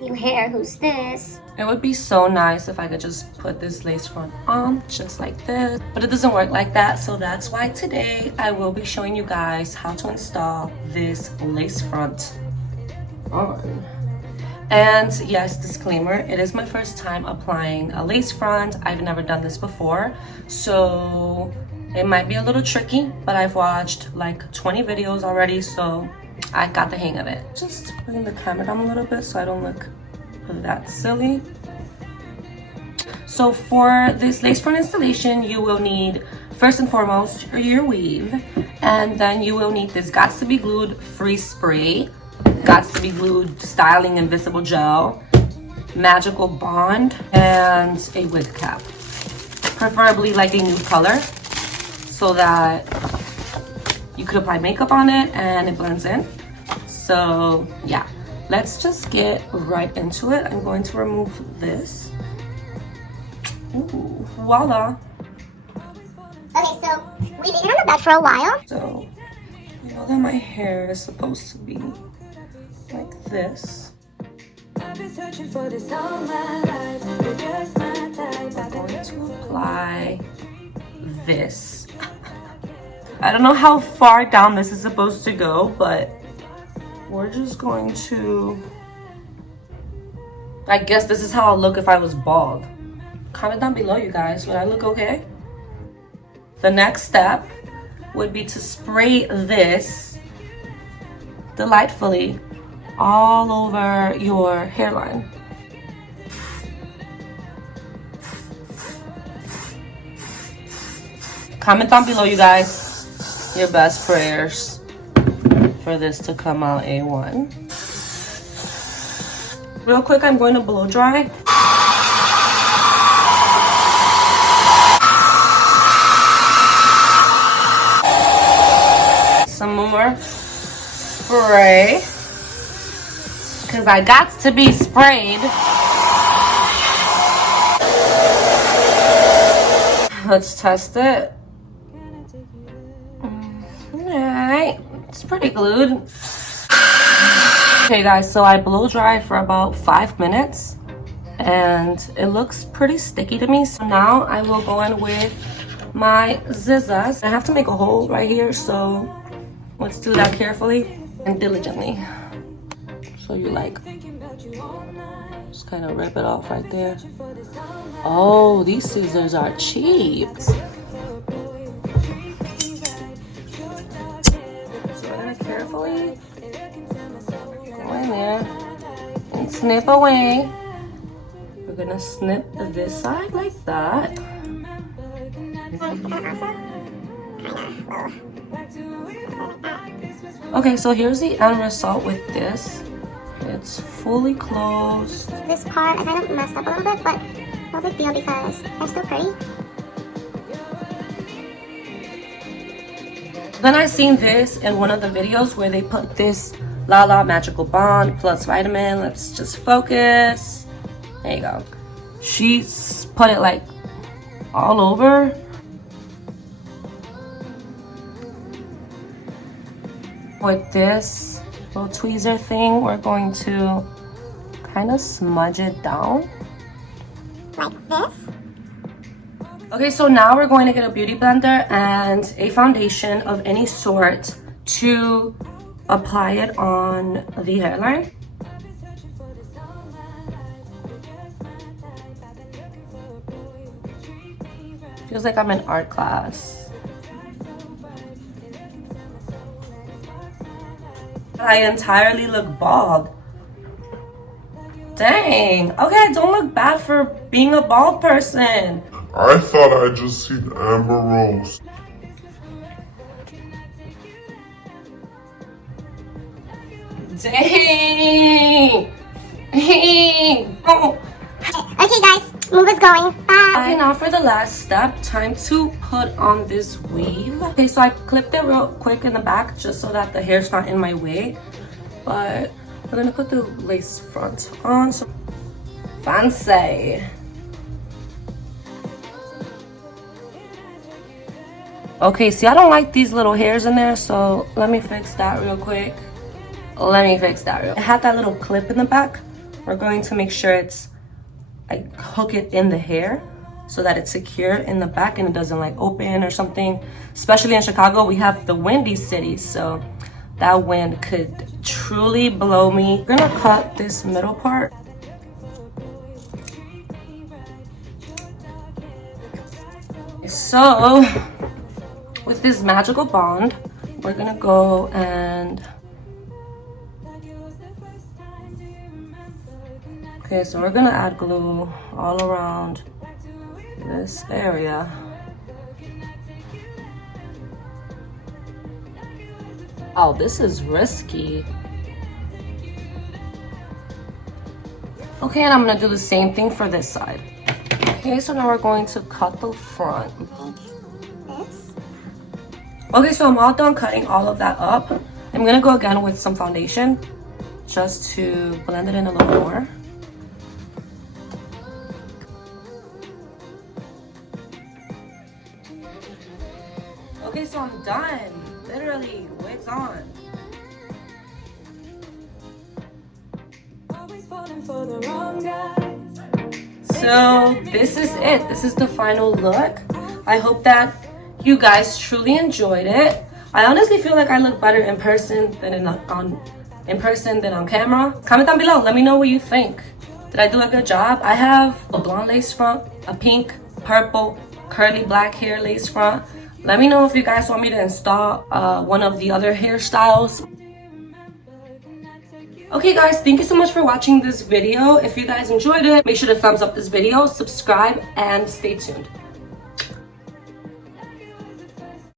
New hair, who's this? It would be so nice if I could just put this lace front on just like this, but it doesn't work like that. So that's why today I will be showing you guys how to install this lace front on. And yes, disclaimer, it is my first time applying a lace front. I've never done this before, so it might be a little tricky, but I've watched like 20 videos already, so I got the hang of it. Just bring the camera down a little bit so I don't look that silly. So for this lace front installation, you will need first and foremost your weave, and then you will need this Gots to Be Glued free spray, Gots to Be Glued styling invisible gel, magical bond, and a wig cap, preferably like a nude color so that you could apply makeup on it and it blends in. So yeah, let's just get right into it. I'm going to remove this. Ooh, voila. Okay, so we've been on the bed for a while. So you know that my hair is supposed to be like this. I'm going to apply this. I don't know how far down this is supposed to go, but we're just going to, I guess this is how I'll look if I was bald. Comment down below, you guys. Would I look okay? The next step would be to spray this delightfully all over your hairline. Comment down below, you guys, your best prayers for this to come out A1. Real quick, I'm going to blow dry. Some more spray, because I got to be sprayed. Let's test it. Alright, it's pretty glued. Okay guys, so I blow dry for about 5 minutes and it looks pretty sticky to me. So now I will go in with my scissors. I have to make a hole right here, so let's do that carefully and diligently. So you like, just kind of rip it off right there. Oh, these scissors are cheap. So we're gonna carefully go in there and snip away. We're gonna snip this side like that. Okay, so here's the end result with this. It's fully closed. This part I kind of messed up a little bit, but no big deal because they're still pretty. Then I seen this in one of the videos where they put this Lala Magical Bond plus vitamin. Let's just focus. There you go. She's put it like all over. With this little tweezer thing, we're going to kind of smudge it down. Like this? Okay, so now we're going to get a beauty blender and a foundation of any sort to apply it on the hairline. Feels like I'm in art class. I entirely look bald. Dang. Okay, don't look bad for being a bald person. I thought I just seen Amber Rose. Dang. Dang. Oh. Okay guys, move is going. Bye. Okay, now for the last step, time to put on this weave. Okay, so I clipped it real quick in the back just so that the hair's not in my way. But we're gonna put the lace front on. So fancy. Okay, see, I don't like these little hairs in there, so let me fix that real quick. It had that little clip in the back, we're going to make sure it's like hook it in the hair so that it's secure in the back and it doesn't like open or something. Especially in Chicago, we have the windy city, so that wind could truly blow me. We're gonna cut this middle part. So with this magical bond, we're gonna go and okay, so we're gonna add glue all around this area. Oh, this is risky. Okay, and I'm gonna do the same thing for this side. Okay, so now we're going to cut the front. This. Okay, so I'm all done cutting all of that up. I'm gonna go again with some foundation just to blend it in a little more. Okay, so I'm done. Literally, wig's on. So this is it. This is the final look. I hope that you guys truly enjoyed it. I honestly feel like I look better in person than on camera. Comment down below. Let me know what you think. Did I do a good job? I have a blonde lace front, a pink, purple, curly black hair lace front. Let me know if you guys want me to install one of the other hairstyles. Okay guys, thank you so much for watching this video. If you guys enjoyed it, make sure to thumbs up this video, subscribe, and stay tuned.